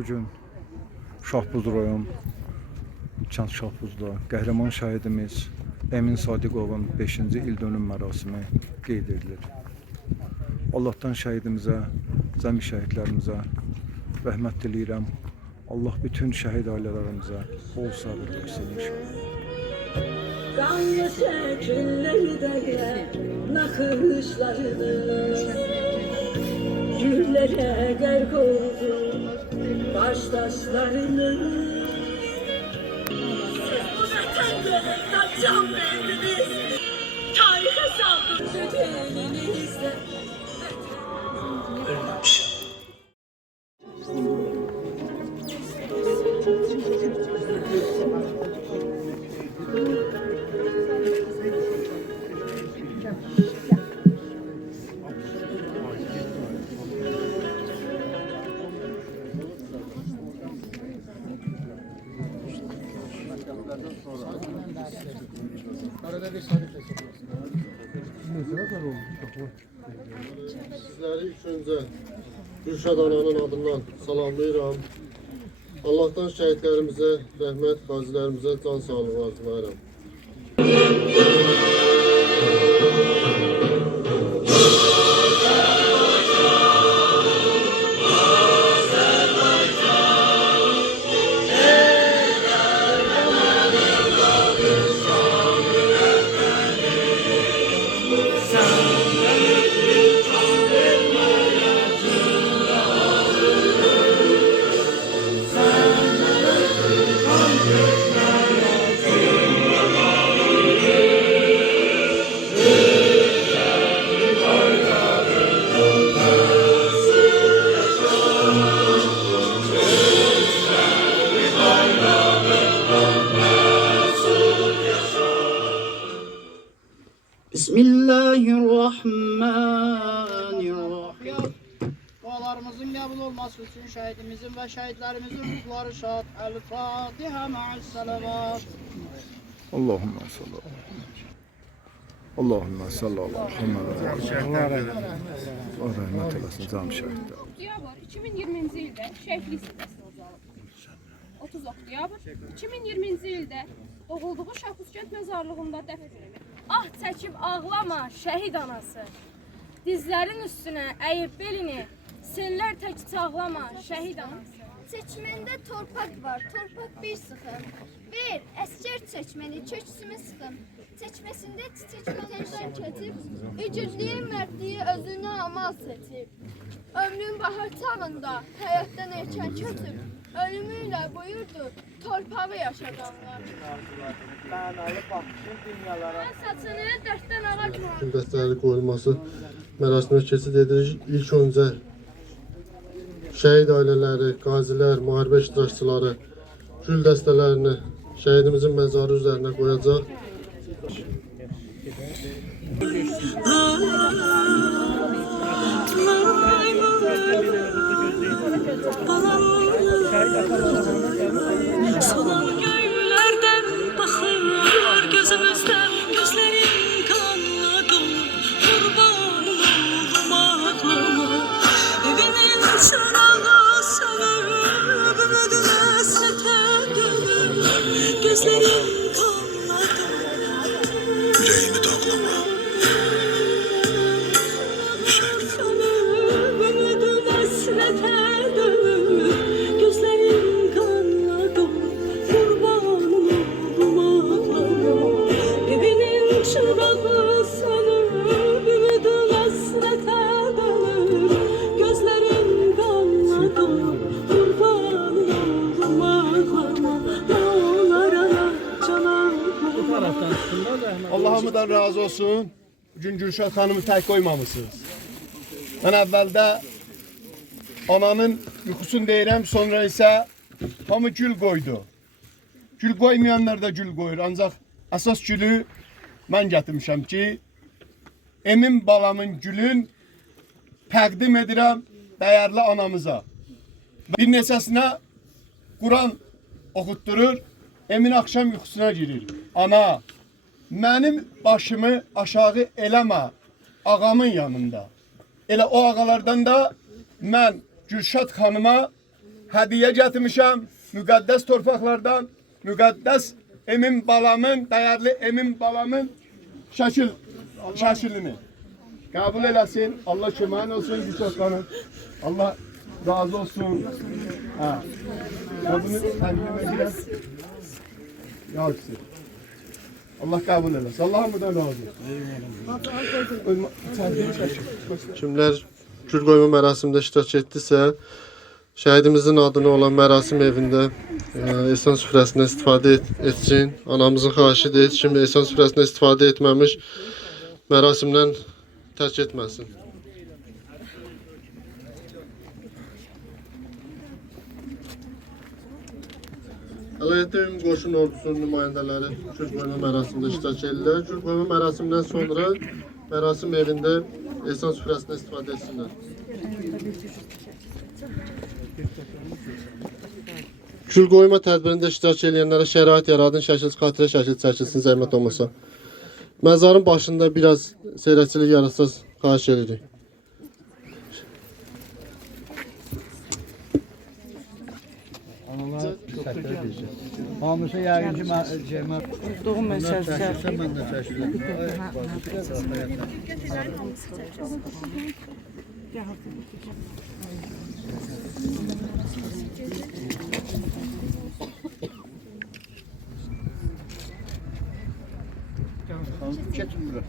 Bugün Şahbuz rayon Kənd Şahbuzda qəhrəman şəhidimiz Emin Sadiqovun 5-ci il dönüm mərasimi qeyd edilir. Allah'tan şəhidimizə, zəmi şəhidlərimizə rəhmət diləyirəm. Allah bütün şəhid ailələrimizə bol sabır versin inşallah. Kanlı çəkilləri dəyə nakışlarını Güllərə qərq oldu başdaşlarını Siz bu vətən yolunda can verdiniz Tarixə saldınız bedeninizle Ölmemişim. Sizləri ilk öncə Gülşad ananın adından salamlayıram. Allah'tan şəhidlərimizə, rəhmət, qazilərimizə can sağlığı arzulayıram. Bismillahirrahmanirrahim. Dualarımızın kabul olması için şehidimizin ve şehitlerimizin ruhları şad. El-Fatiha ma'as-salavat. Allahümme sallallahu Allahümme sallallahu Allah rəhmət eləsin can şəhidlər. Oktyabr 2020-ci ildə şəhidlik sırasına uzanıb. 30 oktyabr 2020-ci ildə doğulduğu Şahbuzkənd məzarlığında dəfn edilib. Ah çəkib ağlama şəhid anası. Dizlərin üstünə əyib belini, sellər tək çağlama şəhid anası. Seçmende torpak var, torpak bir sıxım. Bir, əskər çəkməni, köksümü sıxım. Seçməsində çiçək ötəşdən keçib, ücüdliyə mərdliyi özünə amal seçib. Ömrün bahar çağında həyatdan erkən köçüb, ölümüyle buyurdu torpağı yaşadanlar. Ben alıp bakmışım dünyalara. Mən saçını dərddən ağacma. Gül dəstələri qoyulması mərasimə keçid edirik. İlk öncə şəhid ailələri, qazilər, müharibə iştirakçıları gül dəstələrini şəhidimizin məzarı üzərinə qoyacaq. Solan göylərdən baxır gözümüzdə gözlərin kanla dolu qurban oldum ağlama evinin çırağı sönüb ümidin əsrətə dönüb gözlərin kanla dolu yüreğimi dağlama sönüb ümidin əsrətə dönüb gözlərin kanla dolu kurban oldum ağlama evinin çırağı sönüb ümidin hasrete dönüb gözlerin kanla dolu kurban oldum ağlama ağlar ana canım. Allah'ımdan razı olsun. Bugün Gülşad Hanım'ı tək koymamışsınız. Ben evvelde ananın yuxusunu deyirəm, sonra ise hamı gül koydu. Gül koymayanlar da gül koyur. Ancaq əsas gülü mən gətirmişəm ki, Emin balamın gülün təqdim edirəm dəyərli anamıza. Bir neçəsinə Kur'an oxutturur, Emin akşam yuxusuna girir. Ana, mənim başımı aşağı eləmə ağamın yanında. Elə o ağalardan da mən Gülşad xanıma hediye getirmişəm müqəddəs torpaqlardan, müqəddəs emin balamın, değerli emin balamın şəkilini. Kabul eləsin. Allah köməyin olsun Gülşah xanım. Allah razı olsun. Ha. Bunu təqdim edirəm. Yaxşı. Allah kabul eləsin. Allah hamıdan razı olsun. Kimlər gül qoyma mərasimində iştirak etdisə, şəhidimizin adına olan mərasim evində esan süfrəsindən istifadə etsin. Anamızın xahişidir, heç kim esan süfrəsindən istifadə etməmiş mərasimdən tərk etməsin. Əlahiyyətdə Ümumi Qoşun Ordusunun nümayəndələri gül qoyma mərasimində iştirak edirlər. Gül qoyma mərasimindən sonra mərasim evində esan süfrəsindən istifadə etsinlər. Gül qoyma tədbirində iştirak edənlərə şərait yaradın, şəkil xatirə şəkil çəkilsin, zəhmət olmasa. Məzarın başında biraz seyrəkçilik yaratsaz, xahiş edirik. Hamısı yəqin ki, cəmiyyət doğum məsələsi mən də çəkirəm. Keçin bura.